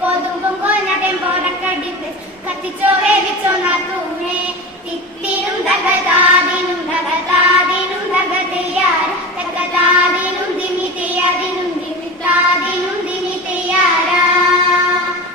കൊതുമ്പും കോഞ്ഞ വെമ്പോറക്കടിപ്പ് കത്തിച്ചോ വേവിച്ചോ നാത്തു